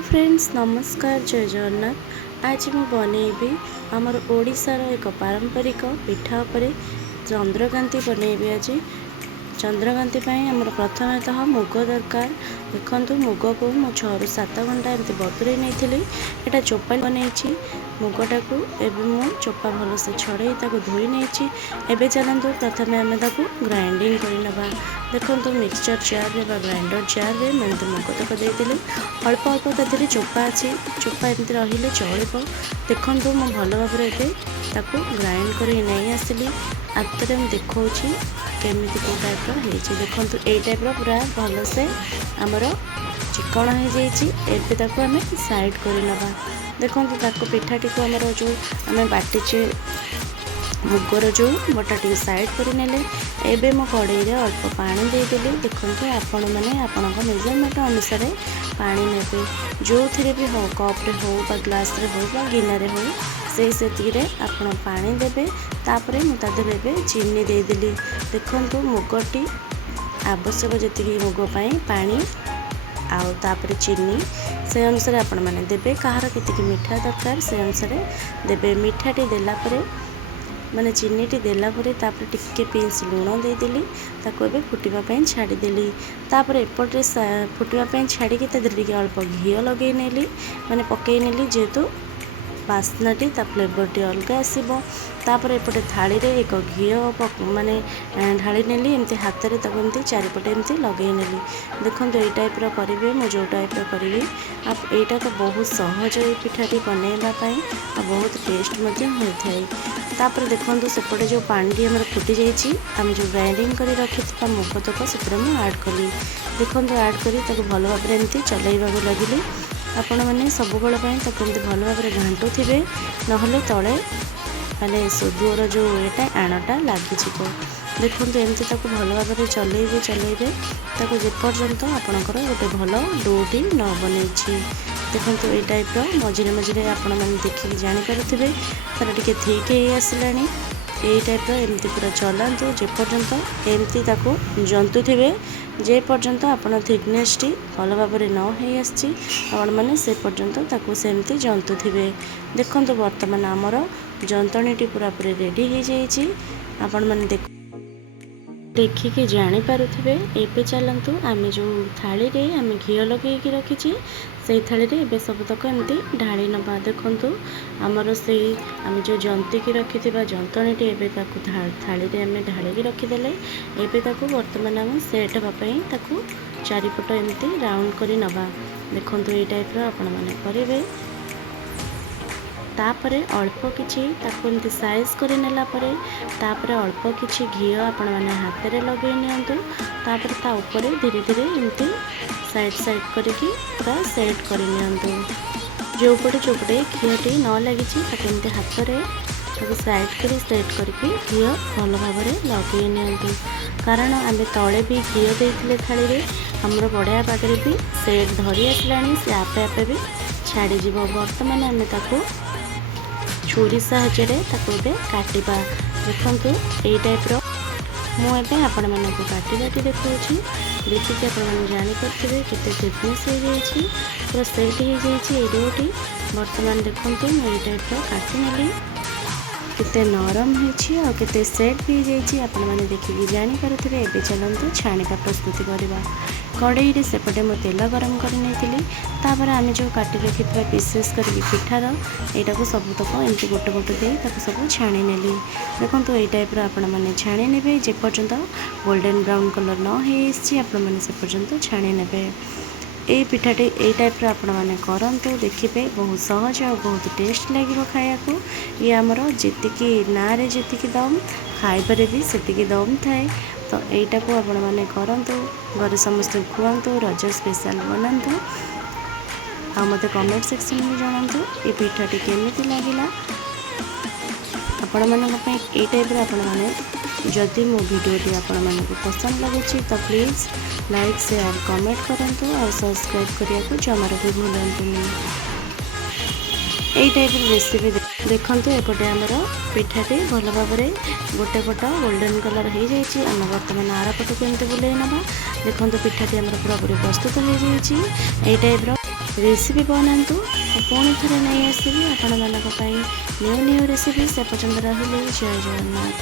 Hello friends नमस्कार जय जगन्नाथ। आज मु बनैबी आमर ओडिशार एक पारंपरिक पिठा उपरे चंद्रकांति बनैबी। आज चंद्रकांति आमर प्रथमतः मुग दरकार। देखो मुग को मु 6 ରୁ 7 घंटा एमती बतुरे नहीं एटा चोपा बनई मुगटा को एबे मु चोपा भल से छड़े धोई नहीं। एबे चलतु प्रथम आम ग्राइंडिंग करनवा। देखो मिक्सचर जार रे ग्राइंडर जार रे मैं मुग तक देती अल्प अल्प तादेह चोपा अच्छी चोपा एमती रही चलो। देखो मु भल भाव ग्राइंड कर नहीं आसली आतरे देखा केमिति को टाइप हो। देखो ये टाइप पूरा भल से आमर चिकण हो जाए। आम साइड करनवा। देखो पिठाटी को आमर जो आम बाटिचे मुगर जो बटा टी साइड करने एबे मो कड़ाई रे अल्प पानी देदेली। देखो आपण मैंने आपण मेजरमेंट अनुसार पानी ने जो थे भी हो कप्रे हो ग्लास रे हो गिनारे हो से आपण पानी देबे। तापरे मुझे चीनी देदेली। देखो मुगटी आवश्यक जी मुग पानी आउ तापरे चीनी से अनुसार आपण मैंने देबे। कहार केतिकी मीठा दरकार से अनुसार देबे। मीठाटी देला परे माने चीनीटी देला परे तापर टिके पिंच लुण देदेली। ताको एबे फुटिबा छाड़ीदेली। तापर एपटे फुटिबा छाड़ी टिके अल्प घी लगे नेली माने पकई नेली जेहेतु बास्नाटी ता फ्लेवरटी अलग आसब। तापर एपटे थाली रे एक घी माने ढाली नेली एमती हाथ रे ताको एमती चारिपटे एमती लगे नेली। देखो ये टाइप रो करिवे मु जो टाइप रो करिवी। आप एटा तो बहुत सहज ये पिठाटी बनैबा पई आ बहुत टेस्ट मध्य होइथाय। तापर देखो सेपटे जो पानी हमर फुटी जाइए आम जो ग्राइंडिंग कर रखी मुग तक से मु ऐड कली। देखो ऐड करी ताको भल भाव एमती चलैबा लगिली। आपण मैंने सब बेल भल भाव घाटू थे ना तले माने सोदुअर जो एटा आणटा लगी। देखो एमती भल भाव चलैबे जेपर्यंत आपणकर गोटे भल डोटी न बन। देखो ये टाइप मझे मझे आपण मैंने देखिए जानीपारे तार टे थिक आसला। ये टाइप एमती पूरा चलातु जेपर्यंत एमती जंतु थे जे पर्यंत आपण थिकनेस टी भल भाव न हो आपण मैंने से पर्यंत सेमती जंतु थे। देखो बर्तमान आमर जंतणी पूरा पूरी रेडी हो जाइए। आपण मैंने देखिए जानीपारे। एबे चलतु आम जो थाली रे आम घी लगे रखी से थाली रे एबे सब तक एमती ढाली नवा। देखु आमर से आम जो जंतिकी रखी जंतणी एबे थाली रे आम ढालिकी रखीदे। एबे बर्तमान आम सेट हाँपाई चारिपट एमती राउंड कर नवा। देखो ये टाइप आपण मैंने करेंगे। तापरे अल्प किछि एमती साइज कर नेला परे तापरे अल्प किछि घी आपण मैंने हाथ रे लगे नियंतु। तापरे ता ऊपर धीरे धीरे एमती साइड साइड करके पूरा सेट कर नियंतु। जो पटे घीटी न लगी एमती हाथ रे साइड कर सेट करके घी भल भाव लगे नियंतु। कारण आम तले भी घी देते थाली रे हमर बढ़िया पागे भी सेट धरी आसला से आपे आपे भी छाड़ीज। बर्तमान आम छुरी साहाଯ୍य काटिबा। देखो ये टाइप मुझे आपण मानक काटी काटी देखा देखिए आप जानीपारे केते थिकनेस हो जाइए पूरा सेट हो जाइए रोटी। बर्तमान देखो मुझे टाइप काटी नेली केते नरम हो केते सेट भी जाइए आपण मैंने देखिए जानीपारे। एबे चलतु छाणीका प्रस्तुति करवा। कड़ाई रे सेपटे मो तेल गरम कर नहीं आम जो काटी रखी पीसेस कर पिठार यहाँ को सब तक एमती गोटे गोटे दे सब छाणी नेली। देखो ये टाइप आपण मैंने छाणी ने जेपर्यंत गोल्डन ब्राउन कलर न हो से पर्यंत छाणी ने। ये पिठाटी ये टाइप आपण मैंने करंतु देखिए बहुत सहज और बहुत टेस्ट लगे खाया को। ये आमर जी ना जी दम खाइबारे भी से दम थाए। तो यहीटा को आपण मैंने करंतु घर समस्त खुआंतु रज स्पेशल बनातु आ मते कमेंट सेक्शन में जनातु ये पिठाटी केमिति लागिला। आपण मानक ए टाइप आपण मैंने जदि मो वीडियोटी आपण मानक पसंद लगुच तो प्लीज़ लाइक शेयर कमेंट करंतु और सब्सक्राइब करिया को जमार भी भूलंतुनी। यही टाइप रेसिपी देखो एपटे आमर पिठाटी भल भाव गोटे पट गोल्डन कलर हो जाइए। आम बर्तमान आर पट को एमती बुले ना। देखो पिठाटी आमर पूरा पूरी प्रस्तुत हो जाइए। यही टाइप ରେସିପି ବନାନ୍ତୁ। ପୁଣି ଥରେ ନେଇ ଆସିବି ଆପଣମାନଙ୍କ ପାଇଁ ନ୍ୟୁ ରେସିପି। ସେ ପର୍ଯ୍ୟନ୍ତ ରହିଲି, ଜୟ ଜଗନ୍ନାଥ।